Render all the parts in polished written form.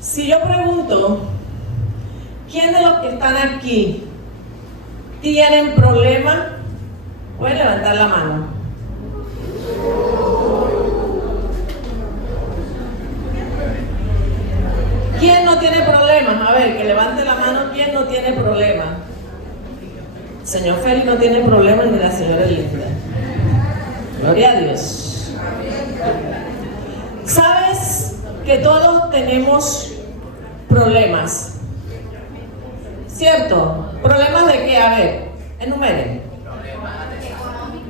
Si yo pregunto, ¿quién de los que están aquí tienen problemas? Pueden levantar la mano. ¿Quién no tiene problemas? A ver, que levante la mano. ¿Quién no tiene problemas? Señor Félix no tiene problemas, ni la señora Linda. Gloria a Dios. ¿Sabes que todos tenemos problemas? ¿Cierto? ¿Problemas de qué? A ver, enumeren.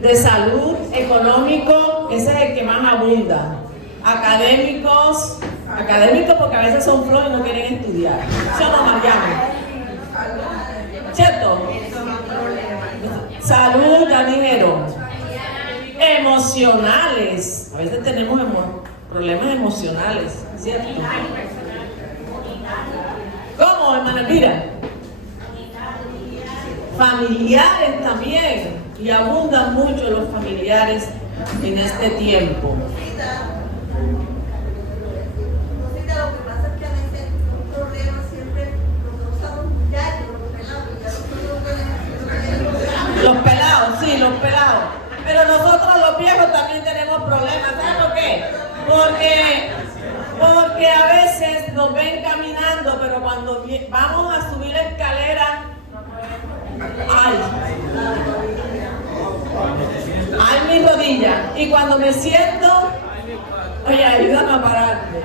De salud, económico, ese es el que más abunda. Académicos porque a veces son flojos y no quieren estudiar. Eso nos marcamos. ¿Cierto? Salud, ya dijeron. Emocionales. A veces tenemos problemas emocionales, ¿cierto? ¿Cómo, hermana Elvira? Familiares también. Y abundan mucho los familiares en este tiempo. Lo que pasa es que a veces un problema siempre lo causan los muchachos, los pelados, sí, los pelados. Pero nosotros los viejos también tenemos problemas. ¿Saben por qué? Porque a veces nos ven caminando, pero cuando vamos a subir la escalera, ay, mi rodilla. Y cuando me siento, oye, ayúdame a pararme.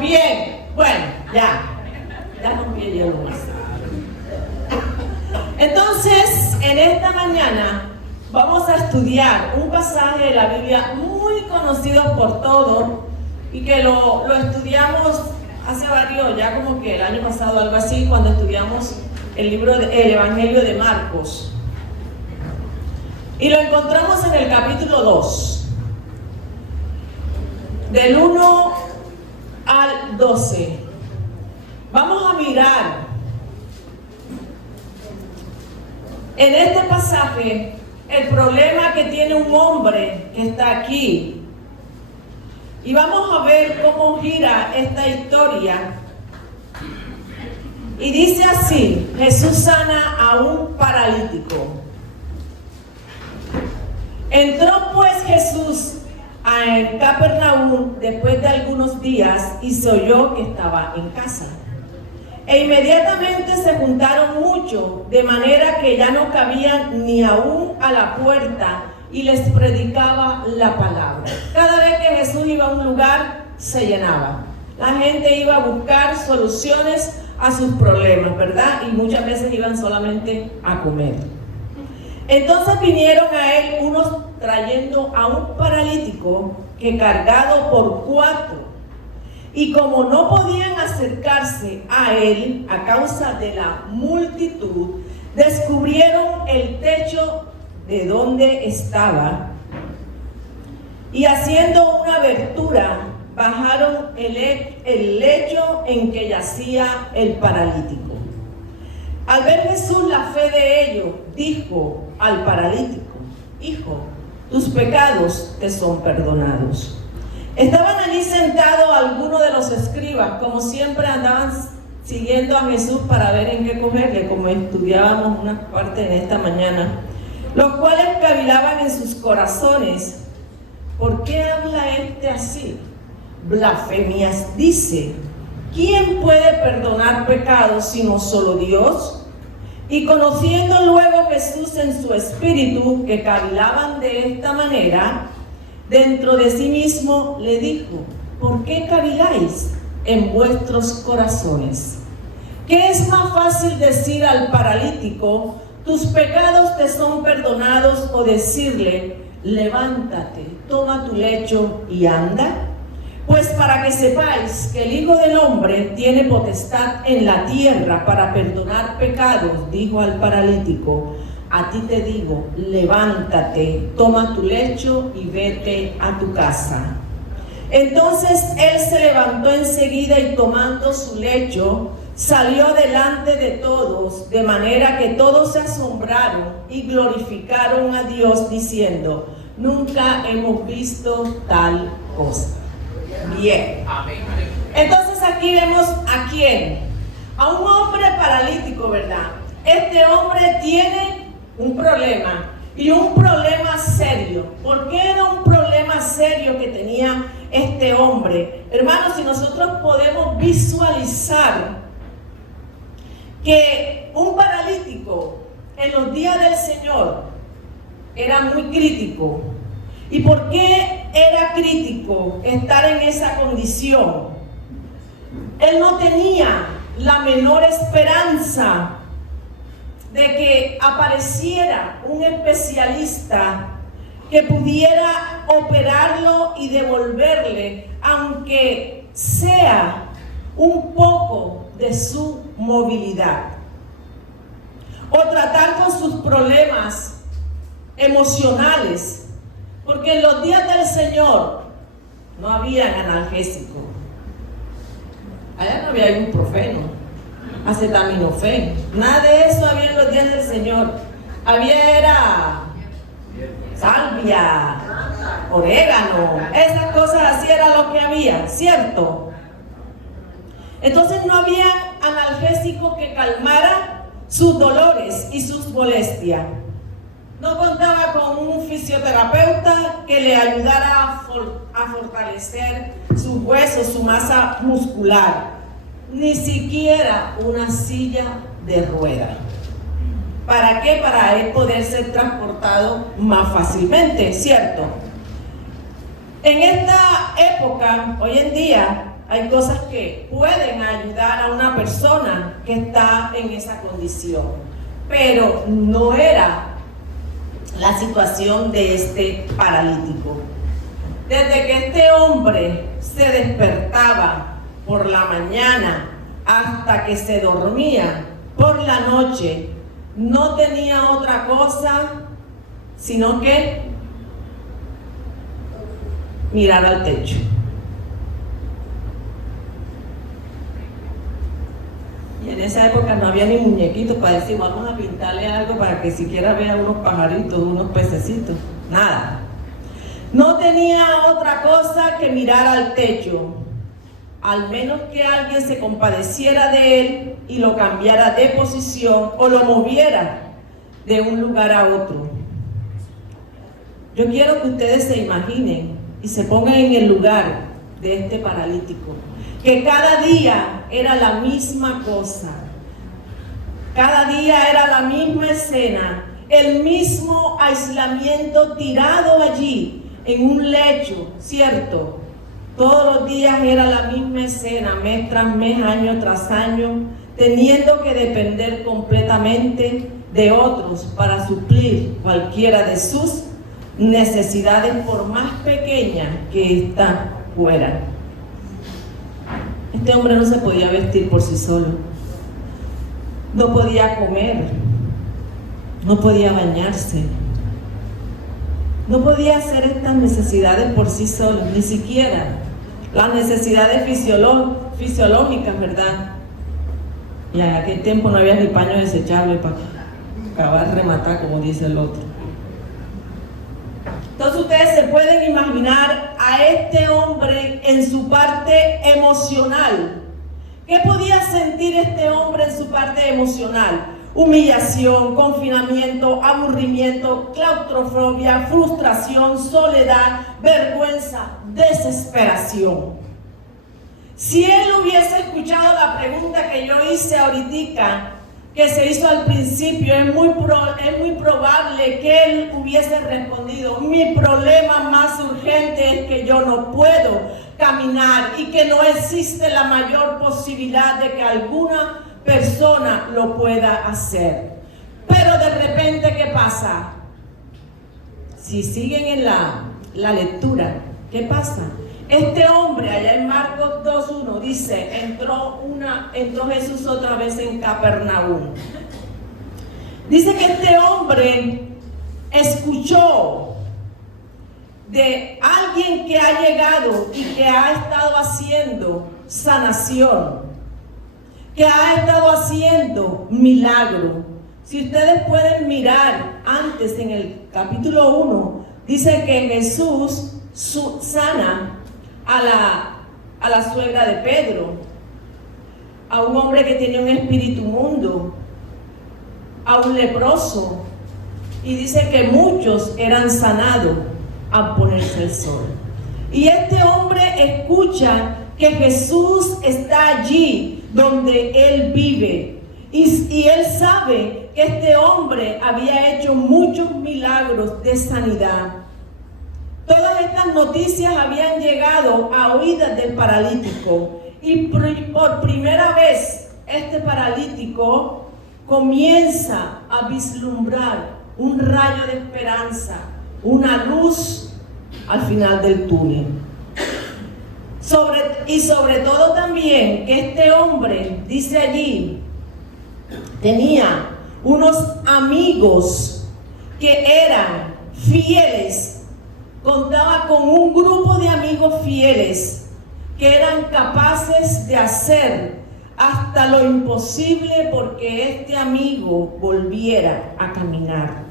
Bien, bueno, ya no me llevo más. Entonces, en esta mañana vamos a estudiar un pasaje de la Biblia muy conocido por todos y que lo estudiamos hace varios, ya como que el año pasado, algo así, cuando estudiamos el Evangelio de Marcos. Y lo encontramos en el capítulo 2, del 1 al 12. Vamos a mirar en este pasaje el problema que tiene un hombre que está aquí. Y vamos a ver cómo gira esta historia. Y dice así: Jesús sana a un paralítico. Entró pues Jesús en Capernaum después de algunos días y se oyó que estaba en casa. E inmediatamente se juntaron muchos, de manera que ya no cabían ni aún a la puerta, y les predicaba la palabra. Cada vez que Jesús iba a un lugar, se llenaba. La gente iba a buscar soluciones a sus problemas, ¿verdad? Y muchas veces iban solamente a comer. Entonces vinieron a él unos trayendo a un paralítico que cargado por 4, y como no podían acercarse a él a causa de la multitud, descubrieron el techo de donde estaba y haciendo una abertura bajaron el lecho en que yacía el paralítico. Al ver Jesús la fe de ellos, dijo al paralítico: hijo, tus pecados te son perdonados. Estaban allí sentados algunos de los escribas, como siempre andaban siguiendo a Jesús para ver en qué cogerle, como estudiábamos una parte en esta mañana, los cuales cavilaban en sus corazones: ¿por qué habla este así? Blasfemias dice. ¿Quién puede perdonar pecados sino solo Dios? Y conociendo luego Jesús en su espíritu que cavilaban de esta manera, dentro de sí mismo le dijo: ¿por qué caviláis en vuestros corazones? ¿Qué es más fácil decir al paralítico: tus pecados te son perdonados, o decirle: levántate, toma tu lecho y anda? Pues para que sepáis que el Hijo del Hombre tiene potestad en la tierra para perdonar pecados, dijo al paralítico: a ti te digo, levántate, toma tu lecho y vete a tu casa. Entonces él se levantó enseguida y tomando su lecho, salió delante de todos, de manera que todos se asombraron y glorificaron a Dios, diciendo: nunca hemos visto tal cosa. Bien. Entonces aquí aquí vemos a quién, a un hombre paralítico, ¿verdad? Este hombre tiene un problema, y un problema serio. ¿Por qué era un problema serio que tenía este hombre? Hermanos, si nosotros podemos visualizar que un paralítico en los días del Señor era muy crítico. ¿Y por qué era crítico estar en esa condición? Él no tenía la menor esperanza de que apareciera un especialista que pudiera operarlo y devolverle, aunque sea un poco de su movilidad, o tratar con sus problemas emocionales, porque en los días del Señor no había analgésico. Allá no había ibuprofeno, acetaminofén, nada de eso había en los días del Señor. Había era salvia, orégano, esas cosas así era lo que había, ¿cierto? Entonces no había analgésico que calmara sus dolores y sus molestias. No contaba con un fisioterapeuta que le ayudara a fortalecer sus huesos, su masa muscular. Ni siquiera una silla de rueda. ¿Para qué? Para él poder ser transportado más fácilmente, ¿cierto? En esta época, hoy en día, hay cosas que pueden ayudar a una persona que está en esa condición, pero no era la situación de este paralítico. Desde que este hombre se despertaba por la mañana hasta que se dormía por la noche, no tenía otra cosa sino que mirar al techo. Y en esa época no había ni muñequitos para decir, vamos a pintarle algo para que siquiera vea unos pajaritos, unos pececitos. Nada. No tenía otra cosa que mirar al techo. Al menos que alguien se compadeciera de él y lo cambiara de posición o lo moviera de un lugar a otro. Yo quiero que ustedes se imaginen y se pongan en el lugar de este paralítico, que cada día era la misma cosa, cada día era la misma escena, el mismo aislamiento, tirado allí en un lecho, ¿cierto? Todos los días era la misma escena, mes tras mes, año tras año, teniendo que depender completamente de otros para suplir cualquiera de sus necesidades, por más pequeñas que ésta fueran. Este hombre no se podía vestir por sí solo, no podía comer, no podía bañarse, no podía hacer estas necesidades por sí solo, ni siquiera las necesidades fisiológicas, ¿verdad? Y en aquel tiempo no había ni paño desechable para acabar de rematar, como dice el otro. Entonces ustedes se pueden imaginar a este hombre en su parte emocional. ¿Qué podía sentir este hombre en su parte emocional? Humillación, confinamiento, aburrimiento, claustrofobia, frustración, soledad, vergüenza, desesperación. Si él hubiese escuchado la pregunta que yo hice ahorita, que se hizo al principio, es muy probable que él hubiese respondido: mi problema más urgente es que yo no puedo caminar y que no existe la mayor posibilidad de que alguna persona lo pueda hacer. Pero de repente, ¿qué pasa? Si siguen en la lectura, ¿qué pasa? Este hombre, allá en Marcos 2:1, dice, entró Jesús otra vez en Capernaum. Dice que este hombre escuchó de alguien que ha llegado y que ha estado haciendo sanación, que ha estado haciendo milagro. Si ustedes pueden mirar antes en el capítulo 1, dice que Jesús sana a la suegra de Pedro, a un hombre que tenía un espíritu mundo, a un leproso, y dice que muchos eran sanados al ponerse el sol. Y este hombre escucha que Jesús está allí donde él vive, y él sabe que este hombre había hecho muchos milagros de sanidad. Todas estas noticias habían llegado a oídas del paralítico, y por primera vez este paralítico comienza a vislumbrar un rayo de esperanza, una luz al final del túnel. Sobre todo también que este hombre, dice allí, tenía unos amigos que eran fieles, contaba con un grupo de amigos fieles que eran capaces de hacer hasta lo imposible porque este amigo volviera a caminar.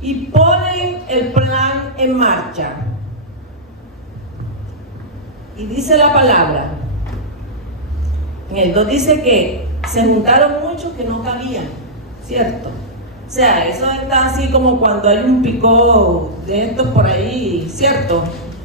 Y ponen el plan en marcha. Y dice la palabra, en el 2 dice que se juntaron muchos que no cabían, ¿cierto? O sea, eso está así como cuando hay un picó de estos por ahí, ¿cierto?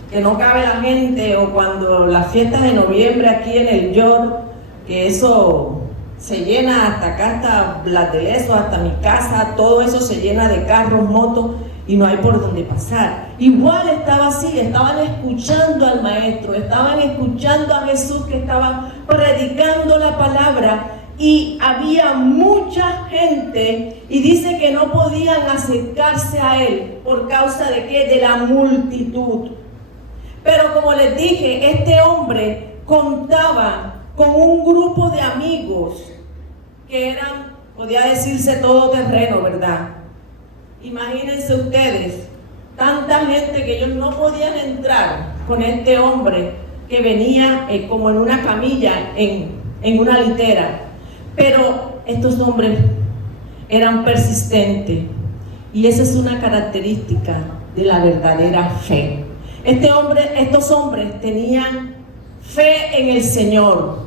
Que no cabe la gente, o cuando las fiestas de noviembre aquí en el York, que eso se llena hasta acá, hasta Blas de Lezo, hasta mi casa, todo eso se llena de carros, motos, y no hay por dónde pasar. Igual estaba así, estaban escuchando al maestro, estaban escuchando a Jesús que estaba predicando la palabra, y había mucha gente, y dice que no podían acercarse a él, ¿por causa de qué? De la multitud. Pero como les dije, este hombre contaba con un grupo de amigos que eran, podía decirse, todoterreno, ¿verdad? Imagínense ustedes, tanta gente que ellos no podían entrar con este hombre que venía como en una camilla, en una litera. Pero estos hombres eran persistentes, y esa es una característica de la verdadera fe. Estos hombres tenían fe en el Señor,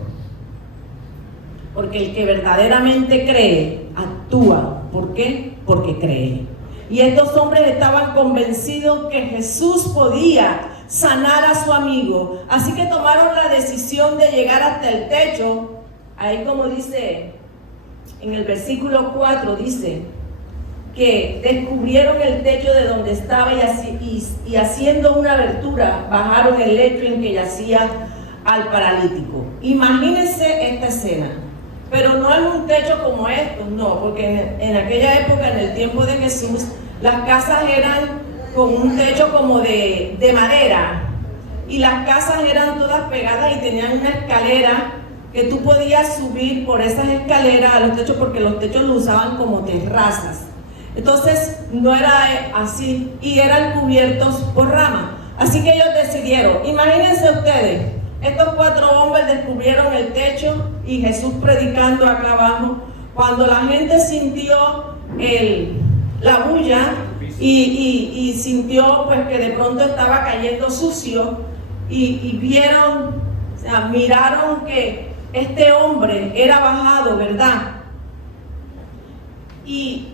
porque el que verdaderamente cree, actúa. ¿Por qué? Porque cree. Y estos hombres estaban convencidos que Jesús podía sanar a su amigo, así que tomaron la decisión de llegar hasta el techo. Ahí, como dice en el versículo 4, dice que descubrieron el techo de donde estaba, y haciendo una abertura bajaron el lecho en que yacía al paralítico. Imagínense esta escena, pero no en un techo como estos, no, porque en aquella época, en el tiempo de Jesús, las casas eran con un techo como de madera, y las casas eran todas pegadas y tenían una escalera que tú podías subir por esas escaleras a los techos, porque los techos los usaban como terrazas. Entonces no era así, y eran cubiertos por ramas. Así que ellos decidieron, imagínense ustedes, estos 4 hombres descubrieron el techo y Jesús predicando acá abajo. Cuando la gente sintió la bulla y sintió pues que de pronto estaba cayendo sucio, y vieron, o sea, miraron que este hombre era bajado, ¿verdad? Y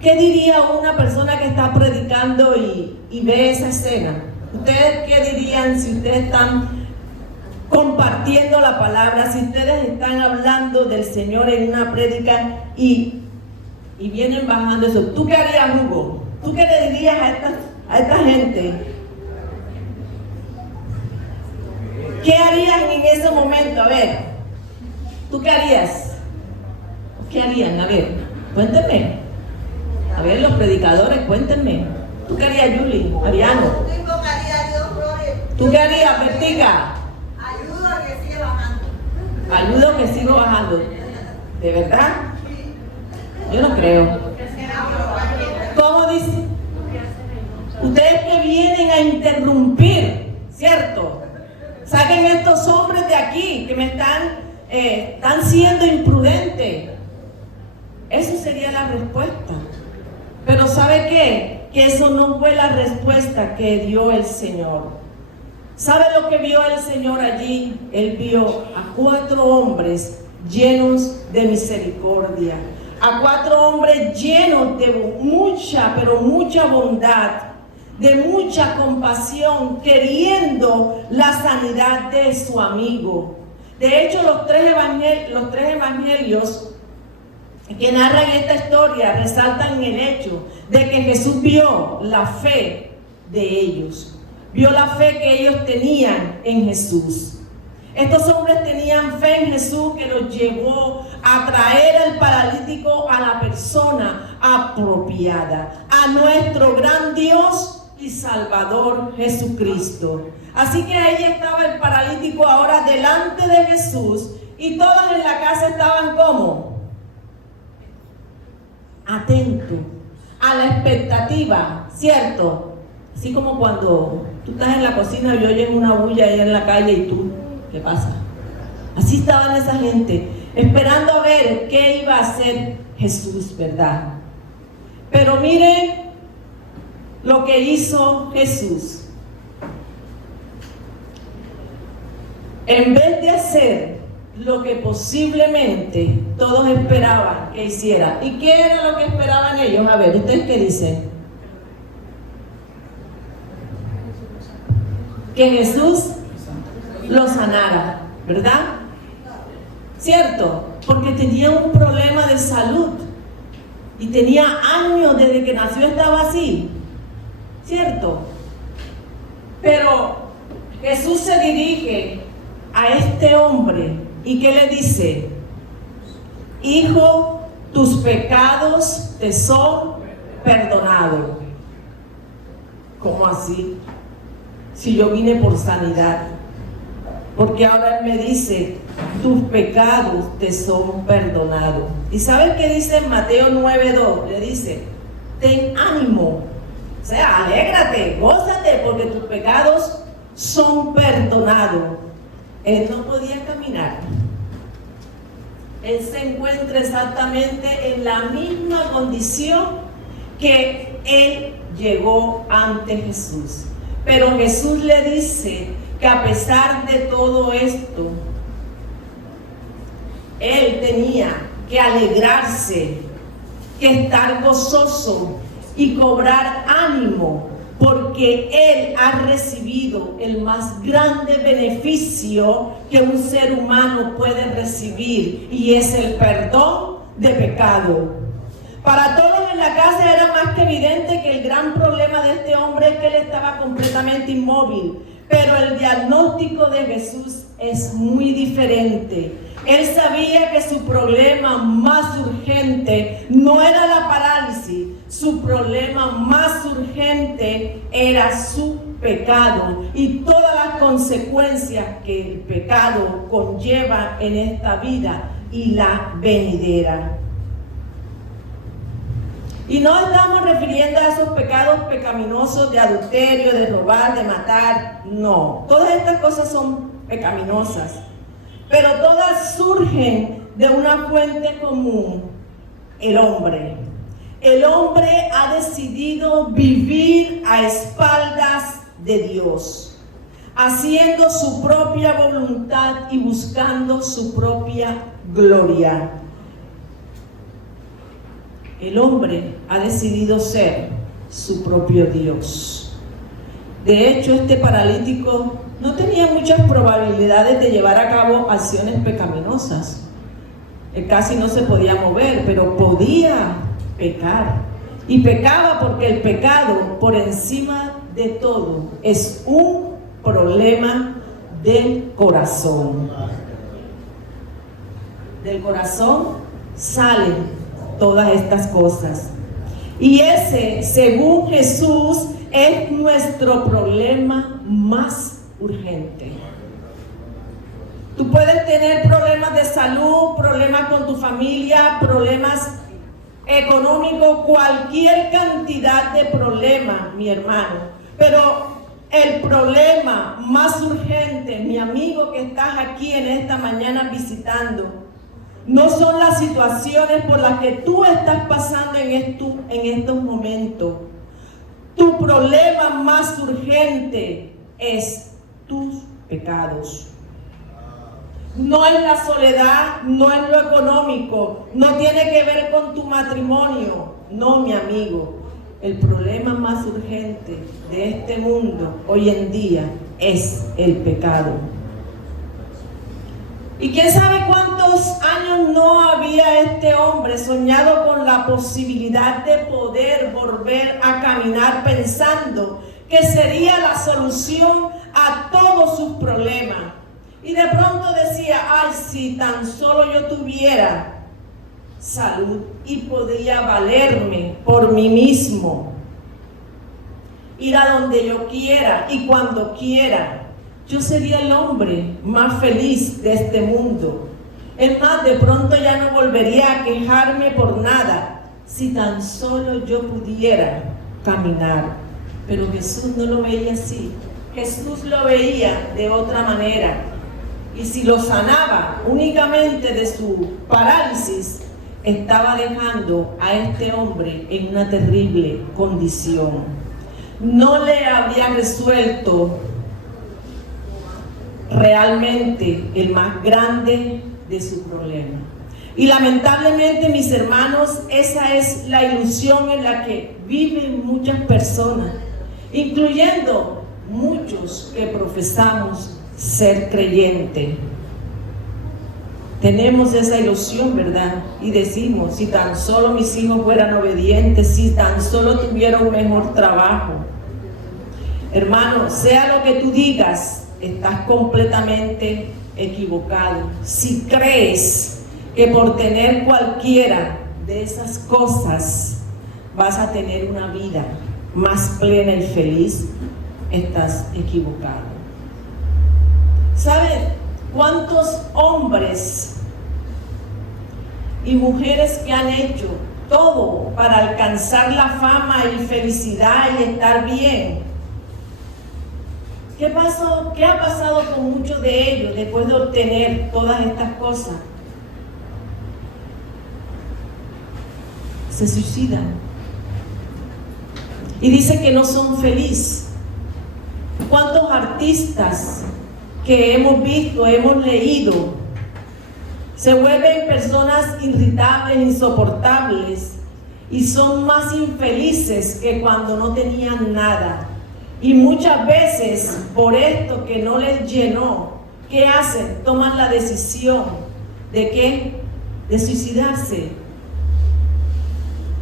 ¿qué diría una persona que está predicando y ve esa escena? ¿Ustedes qué dirían si ustedes están compartiendo la palabra, si ustedes están hablando del Señor en una prédica y vienen bajando eso? ¿Tú qué harías, Hugo? ¿Tú qué le dirías a esta gente? ¿Qué harían en ese momento? A ver, ¿tú qué harías? ¿Qué harían? A ver, cuéntenme. A ver, los predicadores, cuéntenme. ¿Tú qué harías, Yuli? Ariano. ¿Tú qué harías, Bertica? Ayudo a que siga bajando. Ayudo a que siga bajando. ¿De verdad? Yo no creo. ¿Cómo dice? Ustedes que vienen a interrumpir, ¿cierto? Saquen estos hombres de aquí que me están siendo imprudentes. Eso sería la respuesta. Pero ¿sabe qué? Que eso no fue la respuesta que dio el Señor. ¿Sabe lo que vio el Señor allí? Él vio a 4 hombres llenos de misericordia, a 4 hombres llenos de mucha, pero mucha bondad, de mucha compasión, queriendo la sanidad de su amigo. De hecho, los tres evangelios que narran esta historia resaltan el hecho de que Jesús vio la fe de ellos, vio la fe que ellos tenían en Jesús. Estos hombres tenían fe en Jesús, que los llevó a traer al paralítico a la persona apropiada, a nuestro gran Dios y Salvador Jesucristo. Así que ahí estaba el paralítico ahora delante de Jesús, y todos en la casa estaban como atentos a la expectativa, ¿cierto? Así como cuando tú estás en la cocina y oyes una bulla ahí en la calle y tú, ¿qué pasa? Así estaban esa gente, esperando a ver qué iba a hacer Jesús, ¿verdad? Pero miren lo que hizo Jesús. En vez de hacer lo que posiblemente todos esperaban que hiciera. ¿Y qué era lo que esperaban ellos? A ver, ¿ustedes qué dicen? Que Jesús lo sanara, ¿verdad? ¿Cierto? Porque tenía un problema de salud y tenía años desde que nació, estaba así, ¿cierto? Pero Jesús se dirige a este hombre y ¿qué le dice? Hijo, tus pecados te son perdonados. ¿Cómo así? Si yo vine por sanidad. Porque ahora Él me dice, tus pecados te son perdonados. ¿Y sabes qué dice en Mateo 9:2? Le dice, ten ánimo, o sea, alégrate, gózate, porque tus pecados son perdonados. Él no podía caminar. Él se encuentra exactamente en la misma condición que Él llegó ante Jesús. Pero Jesús le dice que a pesar de todo esto, Él tenía que alegrarse, que estar gozoso y cobrar ánimo, porque Él ha recibido el más grande beneficio que un ser humano puede recibir, y es el perdón de pecado. Para todos en la casa era más que evidente que el gran problema de este hombre es que él estaba completamente inmóvil, pero el diagnóstico de Jesús es muy diferente. Él sabía que su problema más urgente no era la parálisis, su problema más urgente era su pecado y todas las consecuencias que el pecado conlleva en esta vida y la venidera. Y no estamos refiriendo a esos pecados pecaminosos de adulterio, de robar, de matar, no. Todas estas cosas son pecaminosas, pero todas surgen de una fuente común: el hombre. El hombre ha decidido vivir a espaldas de Dios, haciendo su propia voluntad y buscando su propia gloria. El hombre ha decidido ser su propio Dios. De hecho, este paralítico no tenía muchas probabilidades de llevar a cabo acciones pecaminosas. Él casi no se podía mover, pero podía pecar. Y pecaba porque el pecado, por encima de todo, es un problema del corazón. Del corazón salen todas estas cosas. Y ese, según Jesús, es nuestro problema más urgente. Tú puedes tener problemas de salud, problemas con tu familia, problemas económicos, cualquier cantidad de problemas, mi hermano. Pero el problema más urgente, mi amigo que estás aquí en esta mañana visitando, no son las situaciones por las que tú estás pasando en estos momentos. Tu problema más urgente es tus pecados. No es la soledad, no es lo económico, no tiene que ver con tu matrimonio. No, mi amigo, el problema más urgente de este mundo hoy en día es el pecado. Y quién sabe cuántos años no había este hombre soñado con la posibilidad de poder volver a caminar pensando que sería la solución a todos sus problemas. Y de pronto decía, ay, si tan solo yo tuviera salud y podría valerme por mí mismo, ir a donde yo quiera y cuando quiera, yo sería el hombre más feliz de este mundo. Es más, de pronto ya no volvería a quejarme por nada, si tan solo yo pudiera caminar. Pero Jesús no lo veía así. Jesús lo veía de otra manera. Y si lo sanaba únicamente de su parálisis, estaba dejando a este hombre en una terrible condición. No le habría resuelto realmente el más grande de su problema. Y lamentablemente, mis hermanos, esa es la ilusión en la que viven muchas personas, incluyendo muchos que profesamos ser creyentes. Tenemos esa ilusión, ¿verdad? Y decimos, si tan solo mis hijos fueran obedientes, si tan solo tuviera un mejor trabajo. Hermano, sea lo que tú digas, estás completamente equivocado. Si crees que por tener cualquiera de esas cosas vas a tener una vida más plena y feliz, estás equivocado. ¿Saben cuántos hombres y mujeres que han hecho todo para alcanzar la fama y felicidad y estar bien? ¿Qué pasó? ¿Qué ha pasado con muchos de ellos después de obtener todas estas cosas? Se suicidan. Y dice que no son felices. ¿Cuántos artistas que hemos visto, hemos leído, se vuelven personas irritables, insoportables y son más infelices que cuando no tenían nada? Y muchas veces, por esto que no les llenó, ¿qué hacen? Toman la decisión ¿de qué? De suicidarse.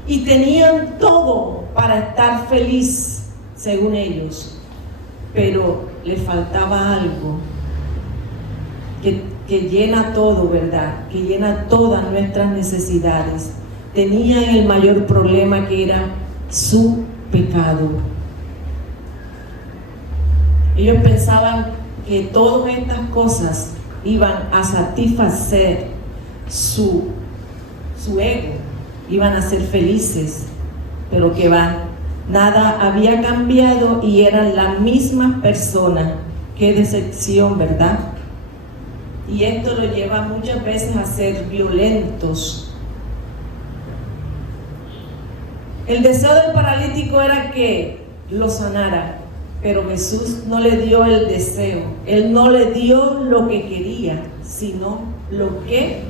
Y tenían todo para estar feliz, según ellos, pero les faltaba algo que llena todo, ¿verdad? Que llena todas nuestras necesidades. Tenían el mayor problema, que era su pecado. Ellos pensaban que todas estas cosas iban a satisfacer su ego, iban a ser felices, pero que va, nada había cambiado y eran las mismas personas. Qué decepción, ¿verdad? Y esto lo lleva muchas veces a ser violentos. El deseo del paralítico era que lo sanara, pero Jesús no le dio el deseo. Él no le dio lo que quería, sino lo que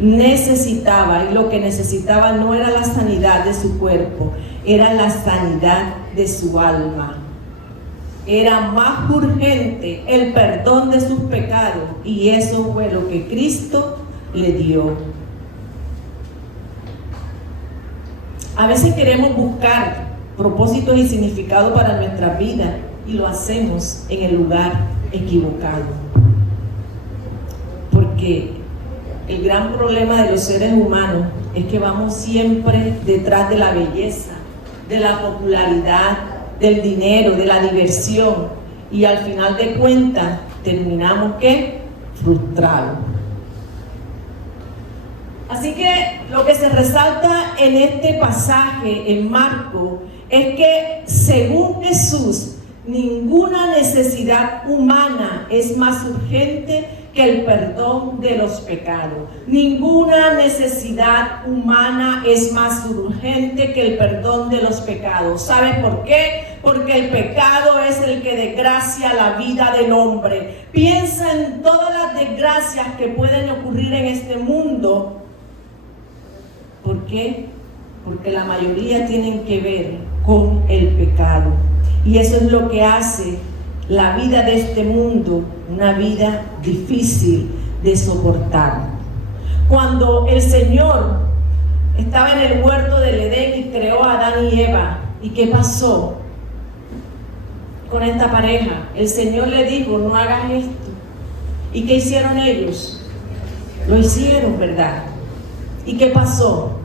necesitaba. Y lo que necesitaba no era la sanidad de su cuerpo, era la sanidad de su alma. Era más urgente el perdón de sus pecados, y eso fue lo que Cristo le dio. A veces queremos buscar propósitos y significado para nuestra vida, y lo hacemos en el lugar equivocado. Porque el gran problema de los seres humanos es que vamos siempre detrás de la belleza, de la popularidad, del dinero, de la diversión, y al final de cuentas terminamos ¿qué? Frustrados. Así que lo que se resalta en este pasaje en Marcos es que, según Jesús, ninguna necesidad humana es más urgente que el perdón de los pecados. Ninguna necesidad humana es más urgente que el perdón de los pecados. ¿Sabes por qué? Porque el pecado es el que desgracia la vida del hombre. Piensa en todas las desgracias que pueden ocurrir en este mundo. ¿Por qué? Porque la mayoría tienen que ver con el pecado. Y eso es lo que hace la vida de este mundo una vida difícil de soportar. Cuando el Señor estaba en el huerto del Edén y creó a Adán y Eva, ¿y qué pasó con esta pareja? El Señor le dijo, no hagas esto. ¿Y qué hicieron ellos? Lo hicieron, ¿verdad? ¿Y qué pasó?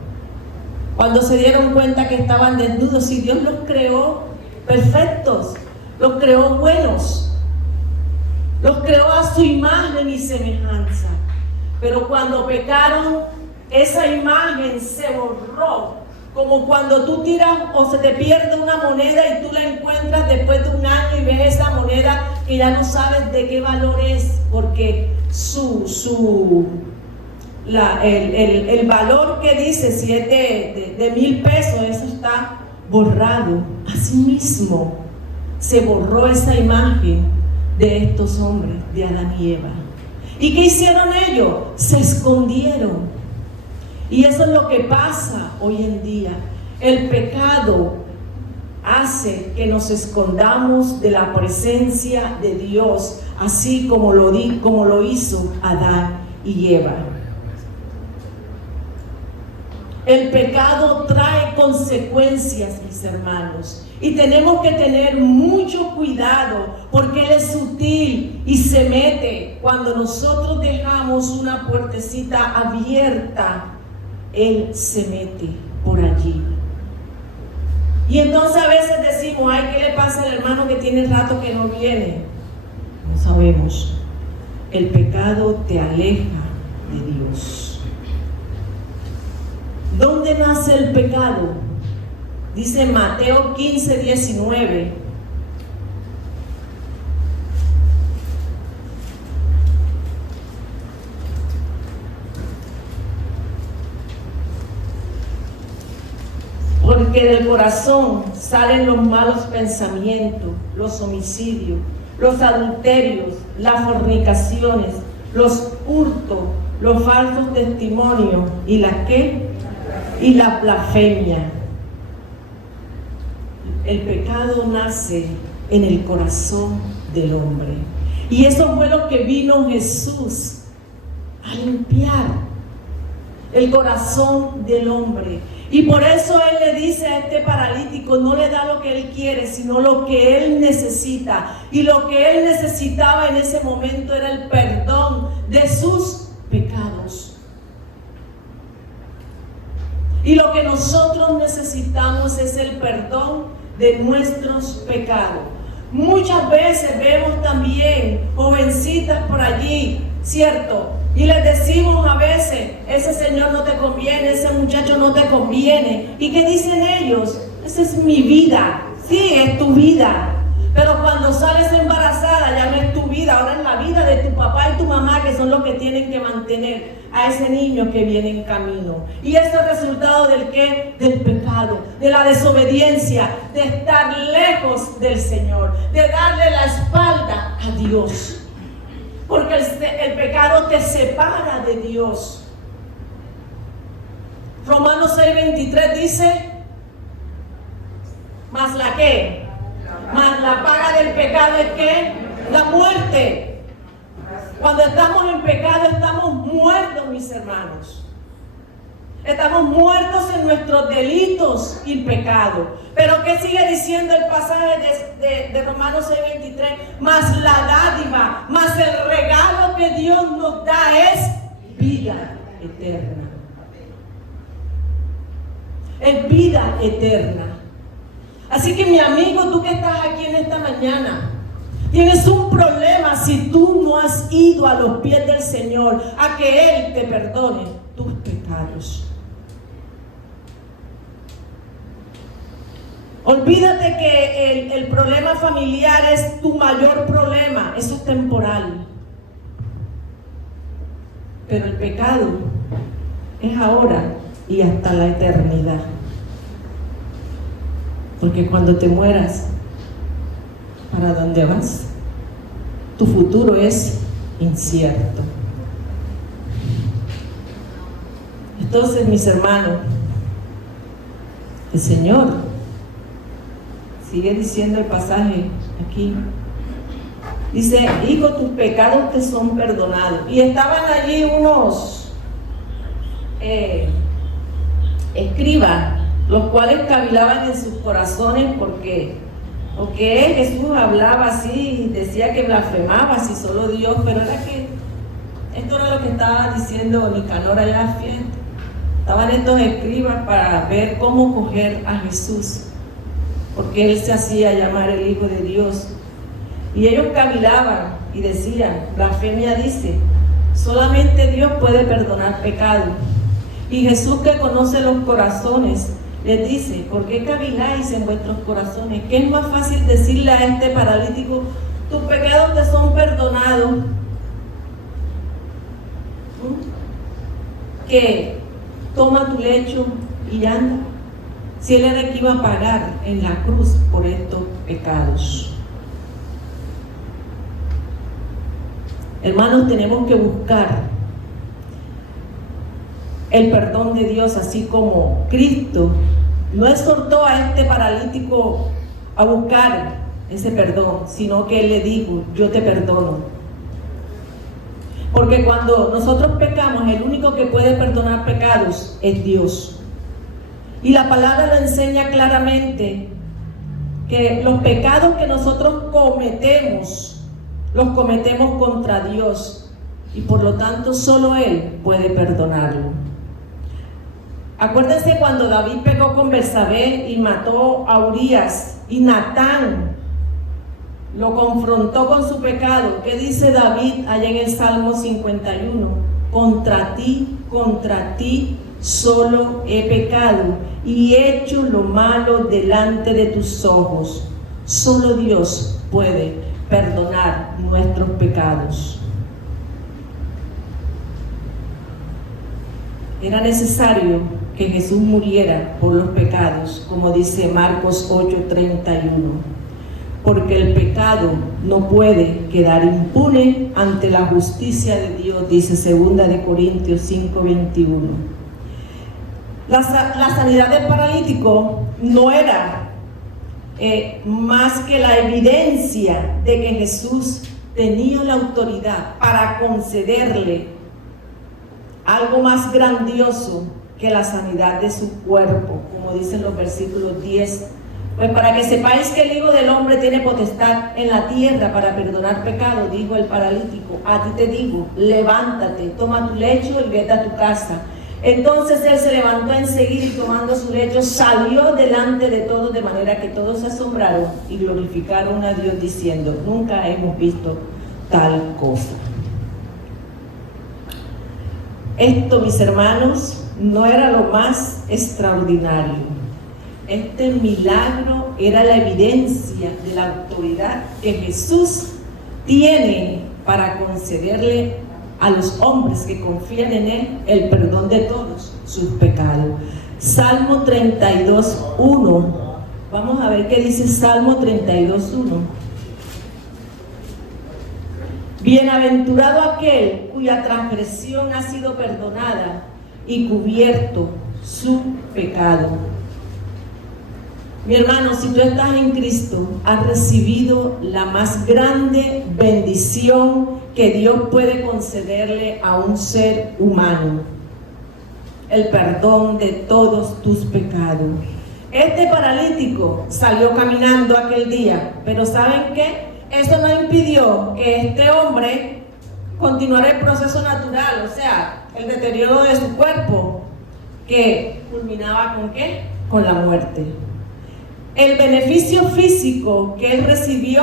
Cuando se dieron cuenta que estaban desnudos, y Dios los creó perfectos, los creó buenos, los creó a su imagen y semejanza. Pero cuando pecaron, esa imagen se borró. Como cuando tú tiras o se te pierde una moneda y tú la encuentras después de un año y ves esa moneda que ya no sabes de qué valor es, porque el valor que dice, si es de 1,000 pesos, eso está borrado. Asimismo, se borró esa imagen de estos hombres, de Adán y Eva. ¿Y qué hicieron ellos? Se escondieron. Y eso es lo que pasa hoy en día. El pecado hace que nos escondamos de la presencia de Dios, así como lo hizo Adán y Eva. El pecado trae consecuencias, mis hermanos, y tenemos que tener mucho cuidado porque Él es sutil y se mete. Cuando nosotros dejamos una puertecita abierta, Él se mete por allí. Y entonces a veces decimos, ay, ¿qué le pasa al hermano que tiene rato que no viene? No sabemos. El pecado te aleja de Dios. ¿Dónde nace el pecado? Dice Mateo 15:19. Porque del corazón salen los malos pensamientos, los homicidios, los adulterios, las fornicaciones, los hurtos, los falsos testimonios y la ¿qué? Y la blasfemia. El pecado nace en el corazón del hombre. Y eso fue lo que vino Jesús a limpiar, el corazón del hombre. Y por eso Él le dice a este paralítico, no le da lo que él quiere, sino lo que él necesita. Y lo que él necesitaba en ese momento era el perdón de sus pecados. Y lo que nosotros necesitamos es el perdón de nuestros pecados. Muchas veces vemos también jovencitas por allí, ¿cierto? Y les decimos a veces, ese señor no te conviene, ese muchacho no te conviene. ¿Y qué dicen ellos? Esa es mi vida. Sí, es tu vida. Pero cuando sales embarazada ya no es tu vida, ahora es la vida de tu papá y tu mamá, que son los que tienen que mantener a ese niño que viene en camino. Y ese es el resultado del ¿qué? Del pecado, de la desobediencia, de estar lejos del Señor, de darle la espalda a Dios. Porque el pecado te separa de Dios. Romanos 6:23 dice, ¿más la qué? Mas la paga del pecado es ¿qué? La muerte. Cuando estamos en pecado estamos muertos, mis hermanos. Estamos muertos en nuestros delitos y pecados. Pero ¿qué sigue diciendo el pasaje de Romanos 6:23? Mas la dádiva, mas el regalo que Dios nos da es vida eterna. Es vida eterna. Así que mi amigo, tú que estás aquí en esta mañana, tienes un problema si tú no has ido a los pies del Señor a que Él te perdone tus pecados. Olvídate que el problema familiar es tu mayor problema, eso es temporal. Pero el pecado es ahora y hasta la eternidad. Porque cuando te mueras, para dónde vas. Tu futuro es incierto. Entonces, mis hermanos, el Señor sigue diciendo el pasaje aquí. Dice: hijo, tus pecados te son perdonados. Y estaban allí unos escribas, los cuales cavilaban en sus corazones porque Jesús hablaba así y decía que blasfemaba si solo Dios, pero era que esto era lo que estaba diciendo Nicanor allá fiel. Estaban estos escribas para ver cómo coger a Jesús, porque él se hacía llamar el Hijo de Dios. Y ellos cavilaban y decían: blasfemia dice, solamente Dios puede perdonar pecado. Y Jesús, que conoce los corazones, les dice: ¿por qué caviláis en vuestros corazones? ¿Qué es más fácil decirle a este paralítico: tus pecados te son perdonados? Que toma tu lecho y anda. Si él era el que iba a pagar en la cruz por estos pecados. Hermanos, tenemos que buscar el perdón de Dios, así como Cristo no exhortó a este paralítico a buscar ese perdón, sino que Él le dijo: yo te perdono. Porque cuando nosotros pecamos, el único que puede perdonar pecados es Dios. Y la palabra lo enseña claramente, que los pecados que nosotros cometemos, los cometemos contra Dios, y por lo tanto solo Él puede perdonarlo. Acuérdense cuando David pecó con Betsabé y mató a Urías, y Natán lo confrontó con su pecado. ¿Qué dice David allá en el Salmo 51? Contra ti solo he pecado y he hecho lo malo delante de tus ojos. Solo Dios puede perdonar nuestros pecados. Era necesario que Jesús muriera por los pecados, como dice Marcos 8:31. Porque el pecado no puede quedar impune ante la justicia de Dios, dice 2 de Corintios 5:21. La sanidad del paralítico no era más que la evidencia de que Jesús tenía la autoridad para concederle algo más grandioso que la sanidad de su cuerpo, como dicen los versículos 10. Pues para que sepáis que el Hijo del Hombre tiene potestad en la tierra para perdonar pecado, dijo el paralítico: a ti te digo, levántate, toma tu lecho y vete a tu casa. Entonces él se levantó enseguida y tomando su lecho salió delante de todos, de manera que todos se asombraron y glorificaron a Dios diciendo: nunca hemos visto tal cosa. Esto, mis hermanos, no era lo más extraordinario. Este milagro era la evidencia de la autoridad que Jesús tiene para concederle a los hombres que confían en Él el perdón de todos sus pecados. Salmo 32:1. Vamos a ver qué dice Salmo 32:1. Bienaventurado aquel cuya transgresión ha sido perdonada y cubierto su pecado. Mi hermano, si tú estás en Cristo, has recibido la más grande bendición que Dios puede concederle a un ser humano: el perdón de todos tus pecados. Este paralítico salió caminando aquel día, pero ¿saben qué? Eso no impidió que este hombre continuara el proceso natural, o sea, el deterioro de su cuerpo, que culminaba ¿con qué? Con la muerte. El beneficio físico que él recibió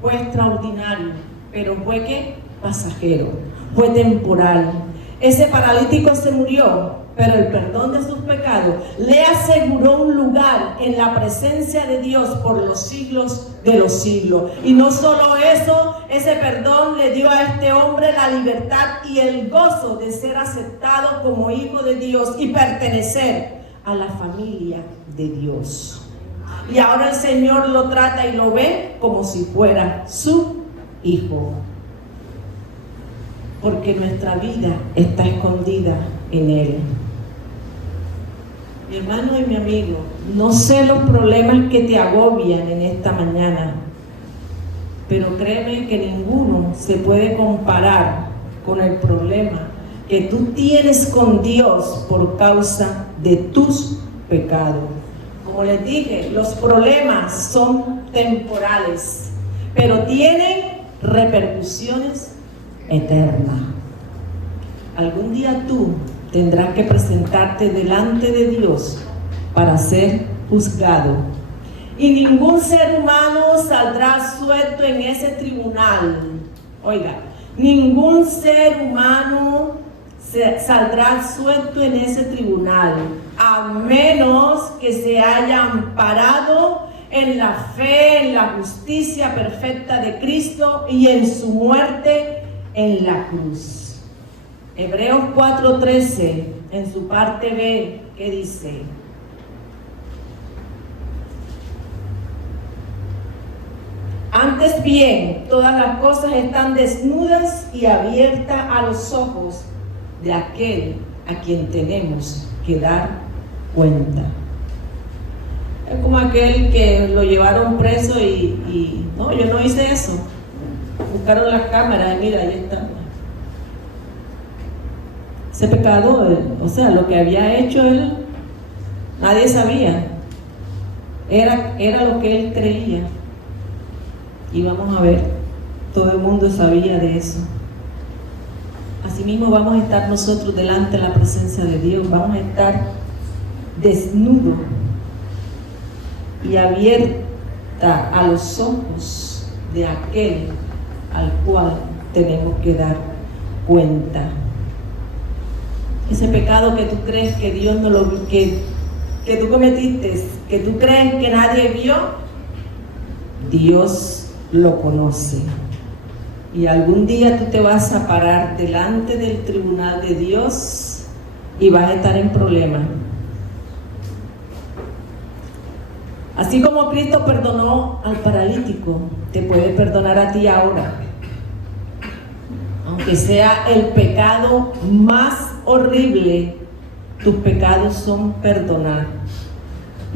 fue extraordinario, pero fue ¿qué? Pasajero, fue temporal. Ese paralítico se murió, pero el perdón de sus pecados le aseguró un lugar en la presencia de Dios por los siglos de los siglos. Y no solo eso, ese perdón le dio a este hombre la libertad y el gozo de ser aceptado como hijo de Dios y pertenecer a la familia de Dios. Y ahora el Señor lo trata y lo ve como si fuera su hijo. Porque nuestra vida está escondida en Él. Mi hermano y mi amigo, no sé los problemas que te agobian en esta mañana, pero créeme que ninguno se puede comparar con el problema que tú tienes con Dios por causa de tus pecados. Como les dije, los problemas son temporales, pero tienen repercusiones eternas. Algún día tú tendrás que presentarte delante de Dios para ser juzgado. Y ningún ser humano saldrá suelto en ese tribunal. Oiga, ningún ser humano saldrá suelto en ese tribunal, a menos que se haya amparado en la fe, en la justicia perfecta de Cristo y en su muerte en la cruz. Hebreos 4:13, en su parte B, ¿qué dice? Antes bien, todas las cosas están desnudas y abiertas a los ojos de aquel a quien tenemos que dar cuenta. Es como aquel que lo llevaron preso y no, yo no hice eso. Buscaron las cámaras y mira, ahí está. Ese pecado, o sea, lo que había hecho él, nadie sabía. Era lo que él creía. Y vamos a ver, todo el mundo sabía de eso. Asimismo vamos a estar nosotros delante de la presencia de Dios, vamos a estar desnudos y abierta a los ojos de aquel al cual tenemos que dar cuenta. Ese pecado que tú crees que Dios no lo que tú cometiste, que tú crees que nadie vio, Dios lo conoce. Y algún día tú te vas a parar delante del tribunal de Dios y vas a estar en problemas. Así como Cristo perdonó al paralítico, te puede perdonar a ti ahora. Aunque sea el pecado más horrible, tus pecados son perdonados.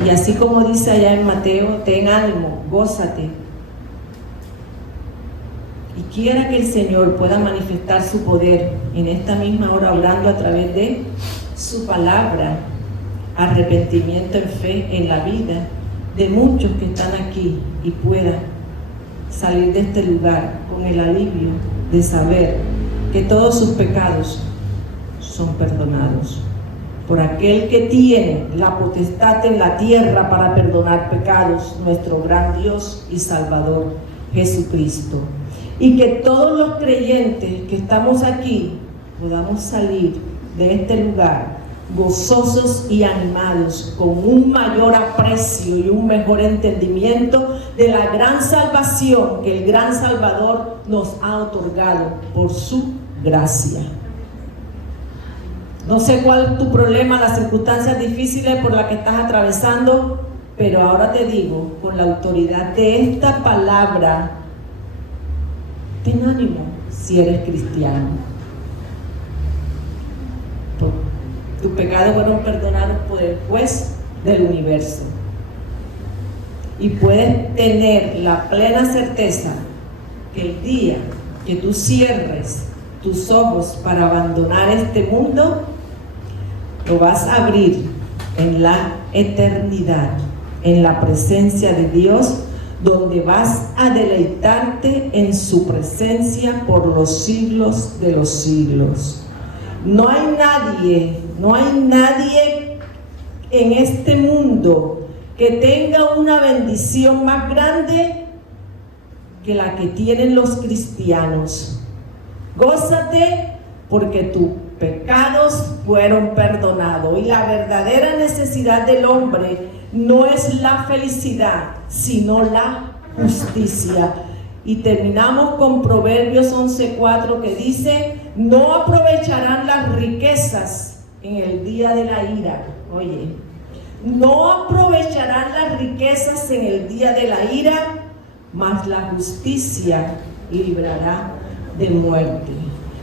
Y así como dice allá en Mateo, ten ánimo, gózate. Y quiera que el Señor pueda manifestar su poder en esta misma hora, hablando a través de su palabra, arrepentimiento en fe en la vida de muchos que están aquí y puedan salir de este lugar con el alivio de saber que todos sus pecados son perdonados por aquel que tiene la potestad en la tierra para perdonar pecados, nuestro gran Dios y Salvador, Jesucristo. Y que todos los creyentes que estamos aquí podamos salir de este lugar gozosos y animados, con un mayor aprecio y un mejor entendimiento de la gran salvación que el gran Salvador nos ha otorgado por su gracia. No sé cuál es tu problema, las circunstancias difíciles por las que estás atravesando, pero ahora te digo, con la autoridad de esta palabra, ten ánimo si eres cristiano. Tus pecados fueron perdonados por el juez del universo. Y puedes tener la plena certeza que el día que tú cierres tus ojos para abandonar este mundo, lo vas a abrir en la eternidad, en la presencia de Dios, donde vas a deleitarte en su presencia por los siglos de los siglos. No hay nadie en este mundo que tenga una bendición más grande que la que tienen los cristianos. Gózate porque tus pecados fueron perdonados, y la verdadera necesidad del hombre no es la felicidad, sino la justicia. Y terminamos con Proverbios 11:4, que dice: no aprovecharán las riquezas en el día de la ira. Oye, No aprovecharán las riquezas en el día de la ira, mas la justicia librará de muerte.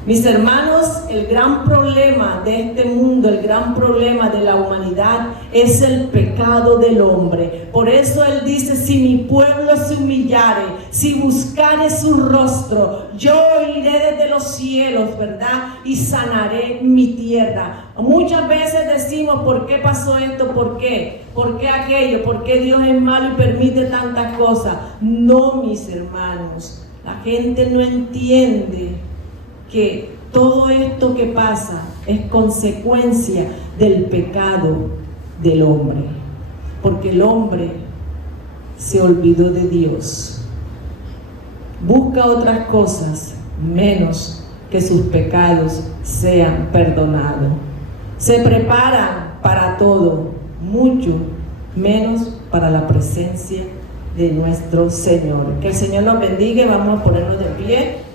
Mis hermanos, el gran problema de este mundo, el gran problema de la humanidad es el pecado del hombre. Por eso Él dice, si mi pueblo se humillare, si buscare su rostro, yo iré desde los cielos, ¿verdad? Y sanaré mi tierra. Muchas veces decimos, ¿por qué pasó esto? ¿Por qué? ¿Por qué aquello? ¿Por qué Dios es malo y permite tantas cosas? No, mis hermanos, la gente no entiende que todo esto que pasa es consecuencia del pecado del hombre, porque el hombre se olvidó de Dios, busca otras cosas menos que sus pecados sean perdonados, se preparan para todo, mucho menos para la presencia de nuestro Señor. Que el Señor nos bendiga y vamos a ponernos de pie.